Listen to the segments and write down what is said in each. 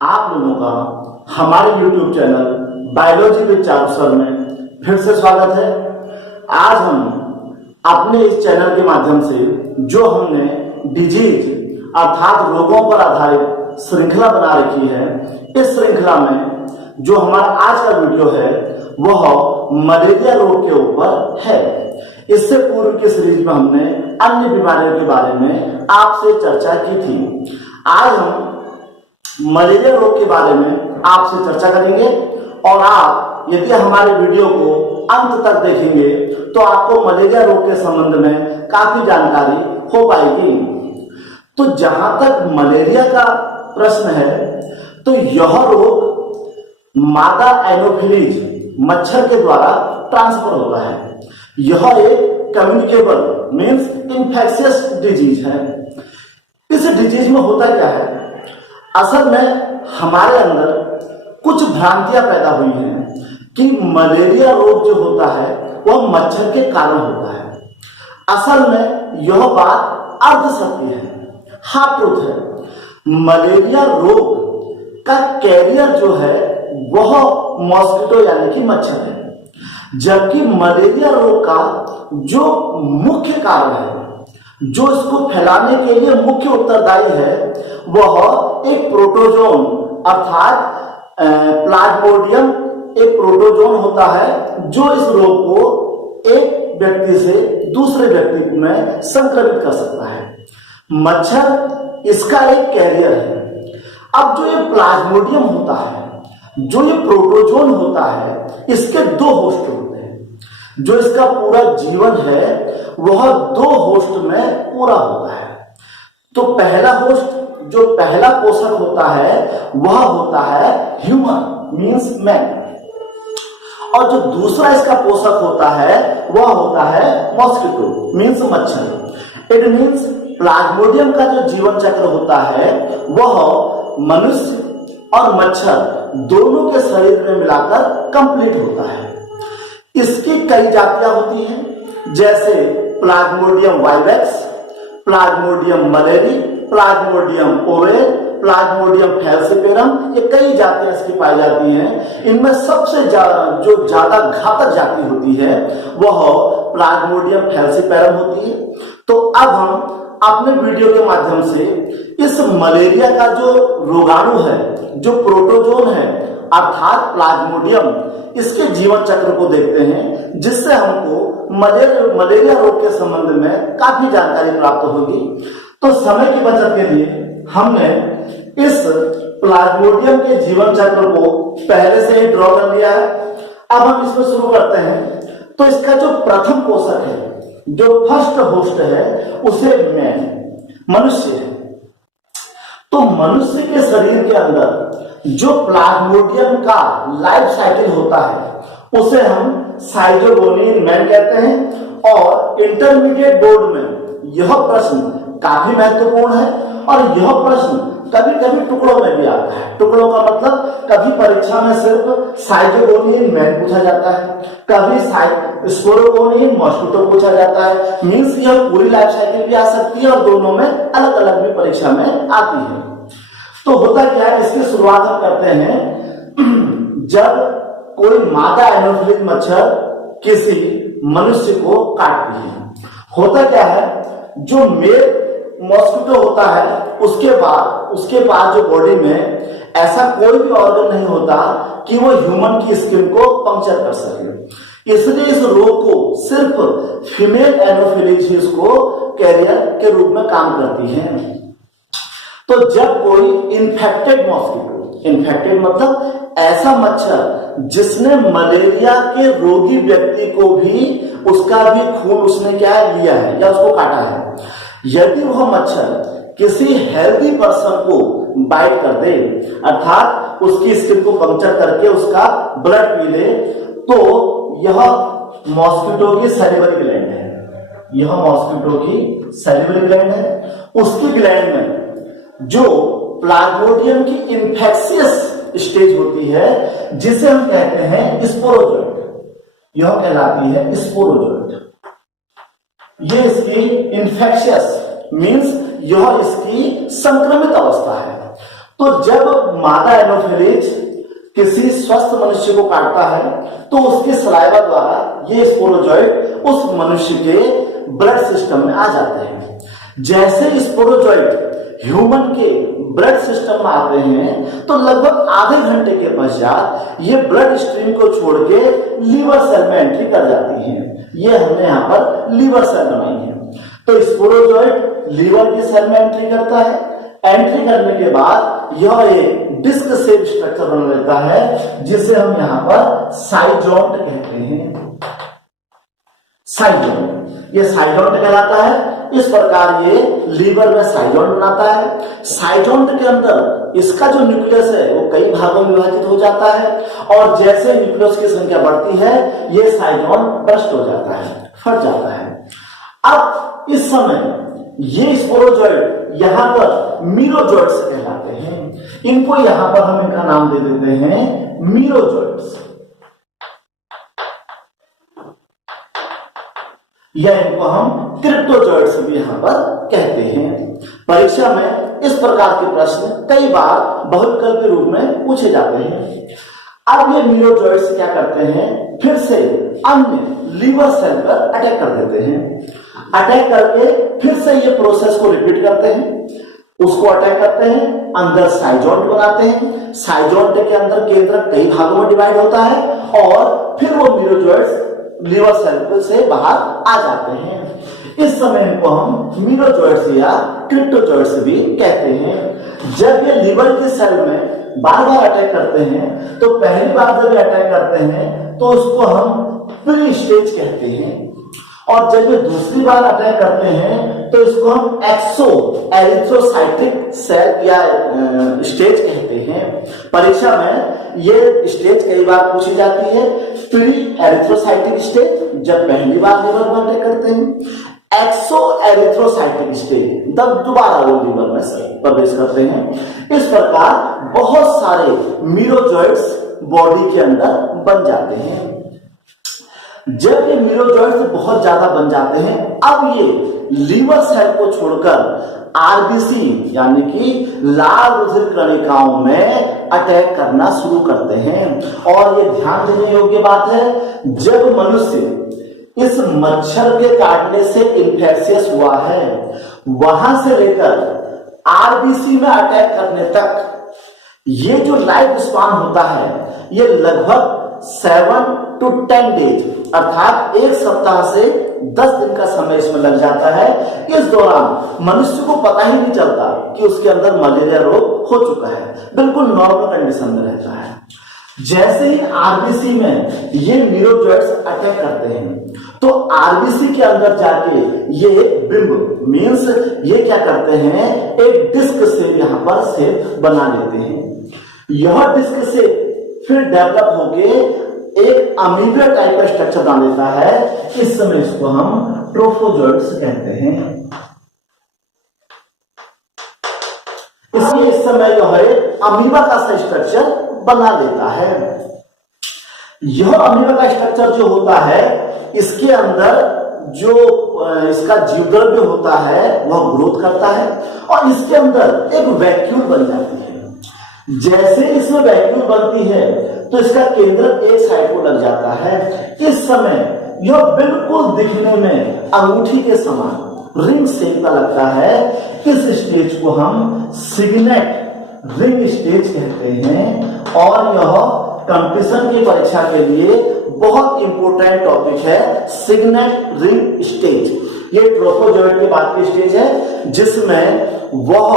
आप लोगों का हमारे YouTube channel biology with Charu sir में फिर से स्वागत है। आज हम अपने इस चैनल के माध्यम से जो हमने डिजीज अर्थात रोगों पर आधारित श्रृंखला बना रखी है, इस श्रृंखला में जो हमारा आज का वीडियो है वह मलेरिया रोग के ऊपर है। इससे पूर्व की सीरीज में हमने अन्य बीमारियों के बारे में आपसे चर्चा की थी। आज हम मलेरिया रोग के बारे में आपसे चर्चा करेंगे और आप यदि हमारे वीडियो को अंत तक देखेंगे तो आपको मलेरिया रोग के संबंध में काफी जानकारी हो पाएगी। तो जहां तक मलेरिया का प्रश्न है तो यह रोग मादा एनोफिलीज मच्छर के द्वारा ट्रांसफर होता है। यह एक कम्युनिकेबल मींस इंफेक्शियस डिजीज है। इस डिजीज में होता क्या है, असल में हमारे अंदर कुछ भ्रांतियां पैदा हुई हैं कि मलेरिया रोग जो होता है वह मच्छर के कारण होता है। असल में यह बात अर्ध सत्य है, हाफ ट्रूथ है। मलेरिया रोग का कैरियर जो है वह मॉस्किटो यानी कि मच्छर है, जबकि मलेरिया रोग का जो मुख्य कारण है, जो इसको फैलाने के लिए मुख्य उत्तरदायी है, वह एक प्रोटोजोन अर्थात प्लाज्मोडियम एक प्रोटोजोन होता है जो इस रोग को एक व्यक्ति से दूसरे व्यक्ति में संक्रमित कर सकता है। मच्छर इसका एक कैरियर है। अब जो ये प्लाज्मोडियम होता है, जो ये प्रोटोजोन होता है, इसके दो होस्ट होते हैं। जो इसका पूरा जीवन है वह दो होस्ट में पूरा होता है। तो पहला होस्ट, जो पहला पोषक होता है वह होता है ह्यूमन मींस मैन, और जो दूसरा इसका पोषक होता है वह होता है मॉस्किटो मींस मच्छर। इट मींस प्लाज्मोडियम का जो जीवन चक्र होता है वह मनुष्य और मच्छर दोनों के शरीर में मिलाकर कंप्लीट होता है। इसकी कई जातियां होती हैं, जैसे Plasmodium vivax, Plasmodium malariae, Plasmodium oval, Plasmodium falciparum, ये कई जातियां इसकी पाई जाती हैं। इनमें सबसे जो ज्यादा घातक जाति होती है वह प्लाज्मोडियम फैल्सिपेरम होती है। तो अब हम अपने वीडियो के माध्यम से इस मलेरिया का जो रोगाणु है, जो प्रोटोजोन है अर्थात प्लाज्मोडियम, इसके जीवन चक्र को देखते हैं, जिससे हमको मलेरिया रोग के संबंध में काफी जानकारी प्राप्त होगी। तो समय की बचत के लिए हमने इस प्लाज्मोडियम के जीवन चक्र को पहले से ही ड्रॉ कर लिया है। अब हम इसमें शुरू करते हैं। तो इसका जो प्रथम पोषक है, जो फर्स्ट होस्ट है, उसे मैन मनुष्य है। तो मनुष्य के शरीर के अंदर जो प्लाज्मोडियम का लाइफ साइकिल होता है उसे हम साइजोगोनियन मैन कहते हैं। और इंटरमीडिएट बोर्ड में यह प्रश्न काफी महत्वपूर्ण है और यह प्रश्न कभी कभी टुकड़ों में भी आता है। टुकड़ों का मतलब कभी परीक्षा में सिर्फ साइजोगोनियन मैन पूछा जाता है, कभी स्पोरोगोनियन मॉस्किटो पूछा जाता है। मींस यह पूरी लाइफ साइकिल भी आ सकती है और दोनों में अलग अलग भी परीक्षा में आती है। तो होता क्या है, इसकी शुरुआत हम करते हैं जब कोई मादा एनोफिलिस मच्छर किसी मनुष्य को काटती है। होता क्या है, जो मेल मॉस्किटो होता है उसके पास जो बॉडी में ऐसा कोई भी ऑर्गन नहीं होता कि वो ह्यूमन की स्किन को पंक्चर कर सके। इसलिए इस रोग को सिर्फ फीमेल एनोफिलिस इसको कैरियर के रूप में काम करती है। तो जब कोई इन्फेक्टेड मॉस्किटो, इन्फेक्टेड मतलब ऐसा मच्छर जिसने मलेरिया के रोगी व्यक्ति को भी, उसका भी खून उसने क्या लिया है या उसको काटा है, यदि वह मच्छर किसी हेल्दी पर्सन को बाइट कर दे अर्थात उसकी स्किन को पंक्चर करके उसका ब्लड पी ले, तो यह मॉस्किटो की सैलिवरी ग्लैंड है। यह मॉस्किटो की सैलिवरी ग्लैंड है। उसकी ग्लैंड में जो प्लाज्मोडियम की इंफेक्शियस स्टेज होती है जिसे हम कहते हैं स्पोरोजोइट, यह कहलाती है स्पोरोजोइट। ये इसकी इंफेक्शियस मींस यह इसकी संक्रमित अवस्था है। तो जब मादा एनोफिलीज किसी स्वस्थ मनुष्य को काटता है तो उसके सलाइवा द्वारा ये स्पोरोजोइट उस मनुष्य के ब्लड सिस्टम में आ जाते हैं। जैसे स्पोरोजोइट ह्यूमन के ब्लड सिस्टम में आते हैं तो लगभग आधे घंटे के पश्चात ये ब्लड स्ट्रीम को छोड़ के लीवर सेल में एंट्री कर जाती हैं। ये हमने यहाँ पर लीवर सेल बनाई है। तो स्पोरोजोइट लीवर की सेल में एंट्री करता है। एंट्री करने के बाद यह एक डिस्क शेप स्ट्रक्चर बना लेता है जिसे हम यहाँ पर साइजोन्ट कहते हैं। साइजोन्ट, ये साइजोन्ट कहलाता है। इस प्रकार ये लीवर में साइजोन्ट बनाता है। साइजोन्ट के अंदर इसका जो न्यूक्लियस है वो कई भागों में विभाजित हो जाता है और जैसे न्यूक्लियस की संख्या बढ़ती है ये साइजोन्ट बर्स्ट हो जाता है, फट जाता है। अब इस समय ये स्पोरोजोइट यहाँ पर मीरोजोइट्स कहलाते हैं। इनको यहाँ पर हम इनका नाम दे देते हैं मीरोजोइट्स, या इनको हम क्रिप्टोजोइट्स भी यहाँ पर कहते हैं। परीक्षा में इस प्रकार के प्रश्न कई बार बहुविकल्पी रूप में पूछे जाते हैं। अब ये मीरोजोइट्स क्या करते हैं, फिर से अन्य लीवर सेल पर अटैक कर देते हैं। अटैक करके फिर से ये प्रोसेस को रिपीट करते हैं, उसको अटैक करते हैं, अंदर साइजोन्ट बनाते हैं। साइजोन्ट के अंदर केंद्रक कई भागों में डिवाइड होता है और फिर वो मीरोजोइट्स लीवर सेल से बाहर आ जाते हैं। इस समय इनको हम मीरोजोइट्स या क्रिप्टोजोइट्स भी कहते हैं। जब ये लीवर के सेल में बार बार अटैक करते हैं तो पहली बार जब ये अटैक करते हैं तो उसको हम प्री स्टेज कहते हैं और जब ये दूसरी बार अटैक करते हैं तो इसको हम एक्सो एरिथ्रोसाइटिक सेल या स्टेज कहते हैं। परीक्षा में ये स्टेज कई बार पूछी जाती है। प्री एरिथ्रोसाइटिक स्टेज जब पहली बार लीवर में अटैक करते हैं, एक्सो एरिथ्रोसाइटिक स्टेज तब दोबारा वो लीवर में प्रवेश करते हैं। इस प्रकार बहुत सारे मीरोजोइट्स बॉडी के अंदर बन जाते हैं। जब ये मीरोजोइट्स बहुत ज्यादा बन जाते हैं अब ये लीवर सेल को छोड़कर आरबीसी यानी कि लाल रुधिर कणिकाओं में अटैक करना शुरू करते हैं। और ये ध्यान देने योग्य बात है, जब मनुष्य इस मच्छर के काटने से इंफेक्शियस हुआ है वहां से लेकर आरबीसी में अटैक करने तक ये जो लाइफ स्पान होता है ये लगभग 7 to 10 डेज अर्थात एक सप्ताह से 10 दिन का समय इसमें लग जाता है। इस दौरान मनुष्य को पता ही नहीं चलता कि उसके अंदर मलेरिया रोग हो चुका है, बिल्कुल नॉर्मल कंडीशन में रहता है। जैसे ही आरबीसी में ये मीरोजोइट्स अटैक करते हैं तो आरबीसी के अंदर जाके ये बिंब मींस ये क्या करते हैं, एक डिस्क से यहाँ पर शेप बना लेते हैं। यह डिस्क से फिर डेवलप होके एक अमीबा टाइप का स्ट्रक्चर बना लेता है। इस समय इसको हम ट्रोफोजोइट्स कहते हैं। इसलिए इस समय जो है अमीबा का सा स्ट्रक्चर बना लेता है। यह अमीबा का स्ट्रक्चर जो होता है इसके अंदर जो इसका जीवद्रव्य होता है वह ग्रोथ करता है और इसके अंदर एक वैक्यूल बन जाती है। जैसे इसमें वैक्यूल बनती है तो इसका केंद्र एक साइड को लग जाता है। इस समय यह बिल्कुल दिखने में अंगूठी के समान रिंग शेप का लगता है। इस स्टेज को हम सिग्नेट रिंग स्टेज कहते हैं और यह कंपटीशन की परीक्षा के लिए बहुत इंपोर्टेंट टॉपिक है, सिग्नेट रिंग स्टेज। ये ट्रोफोजोइट के बाद की स्टेज है जिसमें वह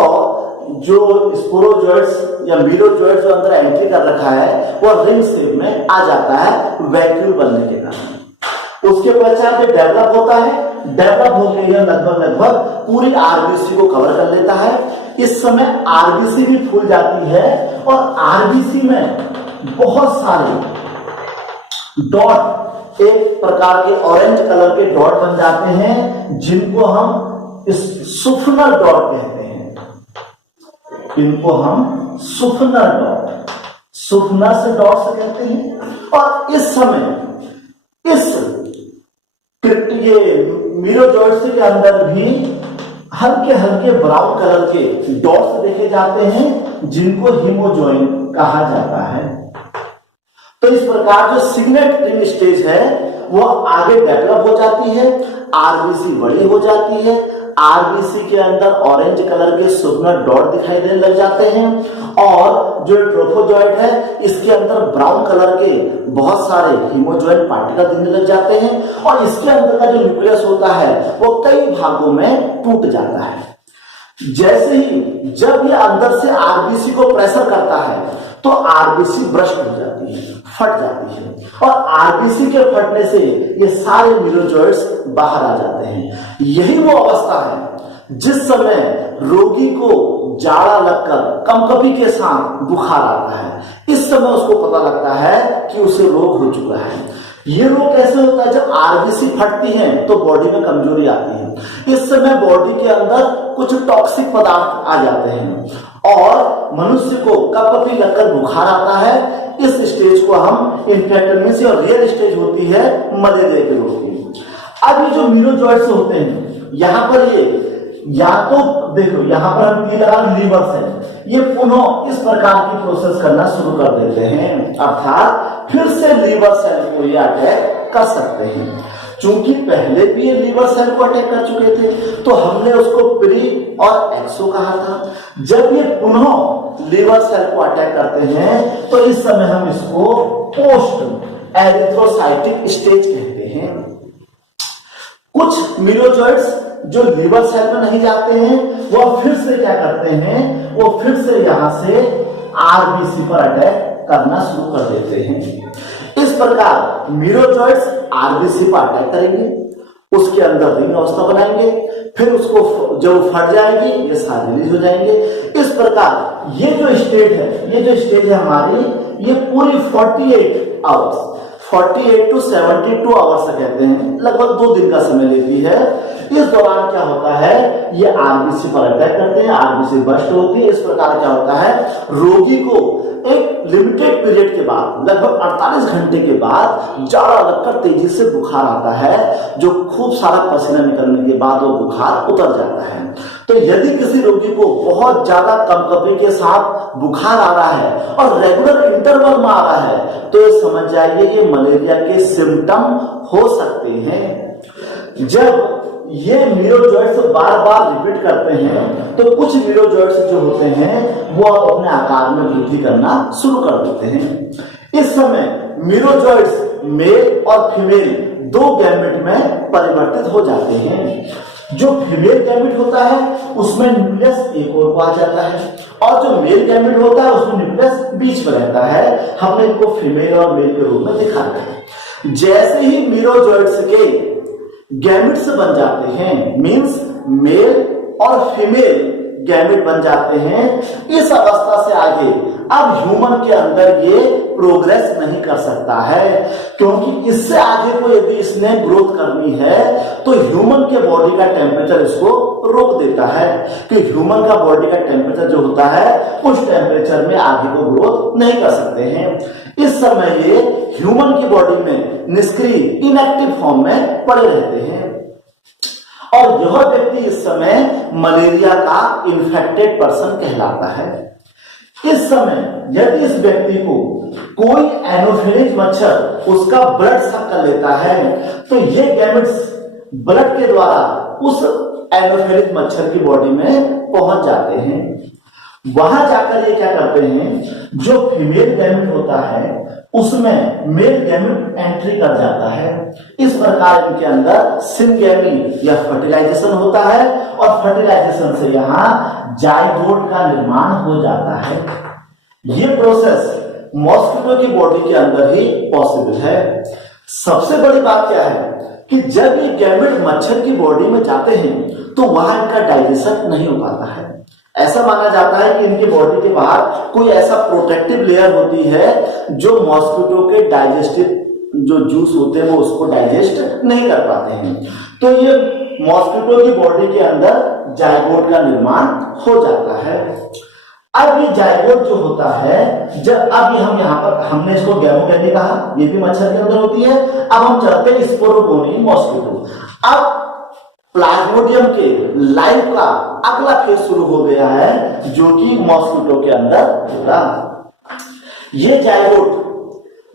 जो स्पोरोजोइट्स या मीरोजोइट्स जो अंदर एंट्री कर रखा है वह रिंग शेप में आ जाता है वैक्यूल बनने के कारण। उसके पश्चात ये डेवलप होता है। डेवलप होकर यह लगभग पूरी आरबीसी को कवर कर लेता है। इस समय आरबीसी भी फूल जाती है और आरबीसी में बहुत सारे डॉट एक प्रकार के ऑरेंज कलर के डॉट बन जाते हैं जिनको हम सुफनर डॉट कहते हैं। इनको हम सुफनर डॉट, सुफनर से डॉट्स कहते हैं। और इस समय इस ये मीरोजोइट्स के अंदर भी हल्के हल्के ब्राउन कलर के डॉट्स देखे जाते हैं जिनको हीमोजोइन कहा जाता है। तो इस प्रकार जो सिग्नल रिंग स्टेज है वो आगे डेवलप हो जाती है, आरबीसी बड़ी हो जाती है, आरबीसी के अंदर ऑरेंज कलर के सुगनर डॉट दिखाई देने लग जाते हैं और जो ट्रोफोजॉइड है इसके अंदर ब्राउन कलर के बहुत सारे हीमोजोइन पार्टिकल दिखने लग जाते हैं और इसके अंदर का जो न्यूक्लियस होता है वो कई भागों में टूट जाता है। जैसे ही जब ये अंदर से आरबीसी को प्रेशर करता है तो आरबीसी ब्रस्ट हो जाती है, फट जाती है और आरबीसी के फटने से ये सारे मीरोजॉइड्स बाहर आ जाते हैं। यही वो अवस्था है जिस समय रोगी को जाड़ा लगकर कंपकपी के साथ बुखार आता है, इस समय उसको पता लगता है कि उसे रोग हो चुका है। ये रोग कैसे होता है? जब आरबीसी फटती है तो बॉडी में कमजोरी आती है, इस समय बॉडी के अंदर कुछ टॉक्सिक पदार्थ आ जाते हैं और मनुष्य को कंपकपी लगकर बुखार आता है। इस स्टेज को हम इन्फेक्टेड और रियल स्टेज होती है मलेरिया के रोग की। अब ये जो मीरोजॉइड्स होते हैं यहाँ पर ये या तो देखो यहाँ पर हम ये लगा लीवर सेल, ये पुनः इस प्रकार की प्रोसेस करना शुरू कर देते हैं, अर्थात फिर से लीवर सेल को ये अटैक कर सकते हैं। चूंकि पहले भी ये लीवर सेल को अटैक कर चुके थे तो हमने उसको प्री और एक्सो कहा था। जब ये पुनः लीवर सेल को अटैक करते हैं तो इस समय हम इसको पोस्ट एरिथ्रोसाइटिक स्टेज कहते हैं। कुछ मीरोजॉइड्स जो लीवर सेल में नहीं जाते हैं वो फिर से क्या करते हैं, वो फिर से यहां से आरबीसी पर अटैक करना शुरू कर देते हैं। इस प्रकार मीरोजॉइड्स आरबीसी पर अटैक करेंगे, उसके अंदर रिंग अवस्था बनाएंगे, फिर उसको जब फट जाएगी ये सारे रिलीज हो जाएंगे। इस प्रकार ये जो स्टेज है, ये जो स्टेज है हमारी, ये पूरी 48 आवर्स 48 to 72 आवर्स कहते हैं, लगभग 2 दिन का समय लेती है। इस दौरान क्या होता है, ये आरबीसी पर अटैक करते हैं, आरबीसी बस्ट होती है। इस प्रकार क्या होता है, रोगी को एक लिमिटेड पीरियड के बाद लगभग 48 घंटे के बाद जाड़ा लगकर तेजी से बुखार आता है, जो खूब सारा पसीना निकलने के बाद वो बुखार उतर जाता है। तो यदि किसी रोगी को बहुत ज्यादा कंपकपी के साथ बुखार आ रहा है और रेगुलर इंटरवल में आ रहा है तो ये समझ जाइए ये मलेरिया के सिम्टम हो सकते हैं। जब ये मीरोजॉइड्स बार बार रिपीट करते हैं तो कुछ मीरोजॉइड्स जो होते हैं वो अब अपने आकार में वृद्धि करना शुरू कर देते हैं। इस समय मीरोजॉइड्स मेल और फीमेल 2 गैमेट में परिवर्तित हो जाते हैं। जो फीमेल गैमेट होता है उसमें न्यूक्लियस एक ओर को आ जाता है और जो मेल गैमेट होता है उसमें न्यूक्लियस बीच में रहता है। हमने इनको फीमेल और मेल के रूप में दिखा है। जैसे ही मीरोजॉइड्स के गैमेट्स बन जाते हैं, मींस मेल और फीमेल गैमेट बन जाते हैं, इस अवस्था से आगे अब ह्यूमन के अंदर ये प्रोग्रेस नहीं कर सकता है, क्योंकि इससे आगे को यदि इसने ग्रोथ करनी है तो ह्यूमन के बॉडी का टेम्परेचर इसको रोक देता है कि ह्यूमन का बॉडी का टेम्परेचर जो होता है उस टेम्परेचर में आगे को ग्रोथ नहीं कर सकते हैं। इस समय ये ह्यूमन की बॉडी में निष्क्रिय इनएक्टिव फॉर्म में पड़े रहते हैं और यह व्यक्ति इस समय मलेरिया का इन्फेक्टेड पर्सन कहलाता है। इस समय यदि इस व्यक्ति को कोई एनोफिलिस मच्छर उसका ब्लड सक कर लेता है तो ये गैमेट्स ब्लड के द्वारा उस एनोफिलिस मच्छर की बॉडी में पहुंच जाते हैं। वहां जाकर ये क्या करते हैं, जो फीमेल गैमेट होता है उसमें मेल गैमेट एंट्री कर जाता है। इस प्रकार इनके अंदर सिनगैमी या फर्टिलाइजेशन होता है और फर्टिलाइजेशन से यहाँ जाइगोट का निर्माण हो जाता है। ये प्रोसेस मॉस्किटो की बॉडी के अंदर ही पॉसिबल है। सबसे बड़ी बात क्या है कि जब ये गैमेट मच्छर की बॉडी में जाते हैं तो वहां इनका डाइजेशन नहीं हो पाता है। ऐसा माना जाता है कि इनके बॉडी के बाहर कोई ऐसा प्रोटेक्टिव लेयर होती है जो मॉस्किटो के डाइजेस्टिव जो जूस होते हैं वो उसको डाइजेस्ट नहीं कर पाते हैं। तो ये मॉस्किटो की बॉडी के अंदर जाइगोट का निर्माण हो जाता है। अब ये जाइगोट जो होता है, जब अब हम यहाँ पर हमने इसको गैमोगैनी कहा, ये भी मच्छर के अंदर होती है। अब हम चलते हैं स्पोरोगोनी मॉस्किटो। अब प्लाज्मोडियम के लाइफ का अगला फेज शुरू हो गया है, जो कि मॉस्किटो के अंदर होगा। ये जाइगोट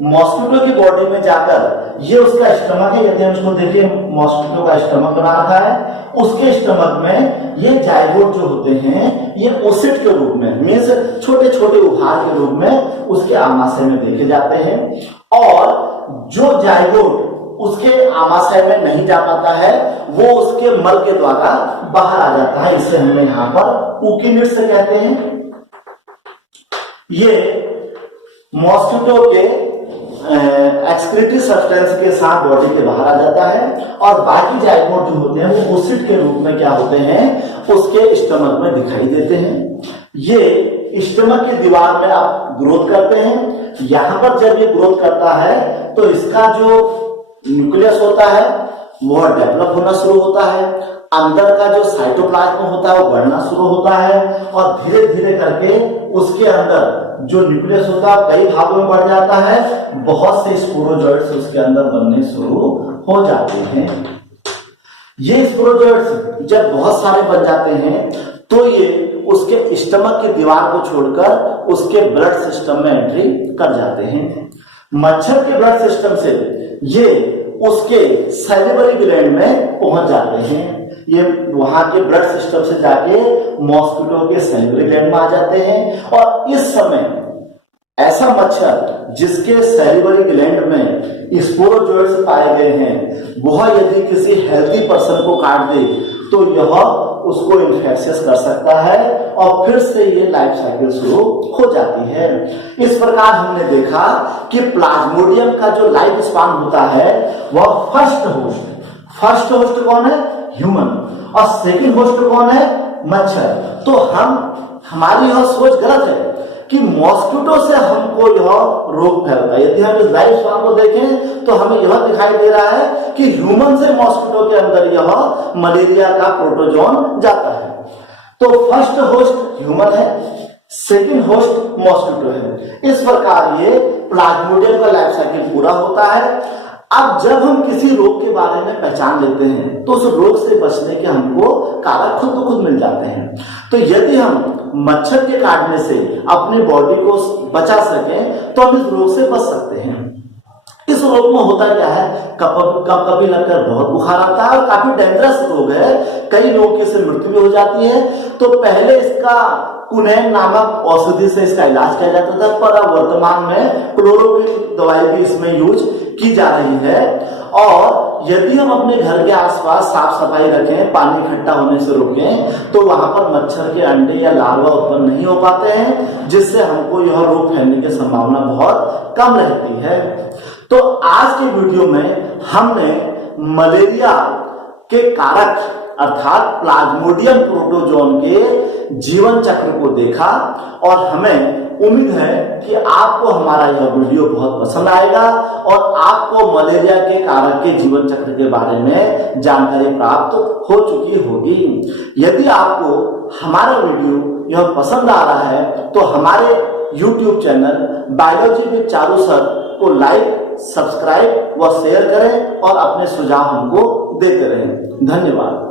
मॉस्किटो की बॉडी में जाकर ये उसका स्टमक है, यदि हम इसको देखें मॉस्किटो का स्टमक बना रखा है, उसके स्टमक में ये जाइगोट जो होते हैं ये ओसिट के रूप में, मीन्स छोटे छोटे उभार के रूप में उसके आमाशय में देखे जाते हैं। और जो जाइगोट उसके आमाशय में नहीं जा पाता है वो उसके मल के द्वारा बाहर आ जाता है, इसे हमने यहाँ पर ऊकिनिड्स कहते हैं। ये मॉस्किटो के एक्सक्रीटरी सब्सटेंस के साथ बॉडी के बाहर आ जाता है और बाकी जाइगोट जो होते हैं वो ओसिट के रूप में क्या होते हैं, उसके स्टमक में दिखाई देते हैं। ये स्टमक की दीवार में आप ग्रोथ करते हैं। यहां पर जब ये ग्रोथ करता है तो इसका जो न्यूक्लियस होता है वो डेवलप होना शुरू होता है, अंदर का जो साइटोप्लाज्म होता है वो बढ़ना शुरू होता है और धीरे धीरे करके उसके अंदर जो न्यूक्लियस होता है कई भागों में बढ़ जाता है, बहुत से स्पोरोजोइट्स उसके अंदर बनने शुरू हो जाते हैं। ये स्पोरोजोइट्स जब बहुत सारे बन जाते हैं तो ये उसके स्टमक की दीवार को छोड़कर उसके ब्लड सिस्टम में एंट्री कर जाते हैं। मच्छर के ब्लड सिस्टम से ये उसके सैलिवरी ग्लैंड में पहुंच जाते हैं। ये वहां के ब्लड सिस्टम से जाके मॉस्किटो के सैलिवरी ग्लैंड में आ जाते हैं और इस समय ऐसा मच्छर जिसके सैलिवरी ग्लैंड में स्पोरोजोइट्स पाए गए हैं वह यदि किसी हेल्दी पर्सन को काट दे तो यह उसको इन्फेक्शियस कर सकता है और फिर से ये लाइफ साइकिल शुरू हो जाती है। इस प्रकार हमने देखा कि प्लाज्मोडियम का जो लाइफ स्पान होता है वह फर्स्ट होस्ट कौन है, ह्यूमन, और सेकंड होस्ट कौन है, मच्छर। तो हमारी यह सोच गलत है कि मॉस्किटो से हमको यह रोग फैलता है। यदि हम इस लाइफ स्पान को देखें तो हमें यह दिखाई दे रहा है कि ह्यूमन से मॉस्किटो के अंदर यह मलेरिया का प्रोटोजोन जाता है। तो फर्स्ट होस्ट ह्यूमन है, सेकंड होस्ट मॉस्किटो है। इस प्रकार ये प्लाज्मोडियम का लाइफ साइकिल पूरा होता है। अब जब हम किसी रोग के बारे में पहचान लेते हैं तो उस रोग से बचने के हमको कारक खुद ब खुद मिल जाते हैं। तो यदि हम मच्छर के काटने से अपनी बॉडी को बचा सकें तो हम इस रोग से बच सकते हैं। इस रोग में होता क्या है, कभी लगकर बहुत बुखार आता है और काफी डेंजरस रोग है, कई लोगों की इससे मृत्यु भी हो जाती है। तो पहले इसका कुनैन नामक औषधि से इसका इलाज किया जाता था, पर अब वर्तमान में क्लोरोक्विन दवाई भी इसमें यूज की जा रही है। और यदि हम अपने घर के आसपास साफ सफाई रखें, पानी इकट्ठा होने से रोकें, तो वहां पर मच्छर के अंडे या लार्वा उत्पन्न नहीं हो पाते हैं, जिससे हमको यह रोग फैलने की संभावना बहुत कम रहती है। तो आज के वीडियो में हमने मलेरिया के कारक अर्थात प्लाज्मोडियम प्रोटोजोन के जीवन चक्र को देखा और हमें उम्मीद है कि आपको हमारा यह वीडियो बहुत पसंद आएगा और आपको मलेरिया के कारक के जीवन चक्र के बारे में जानकारी प्राप्त हो चुकी होगी। यदि आपको हमारा वीडियो यह पसंद आ रहा है तो हमारे YouTube channel biology with Charu sir को लाइक, सब्सक्राइब व शेयर करें और अपने सुझाव हमको देते रहें। धन्यवाद।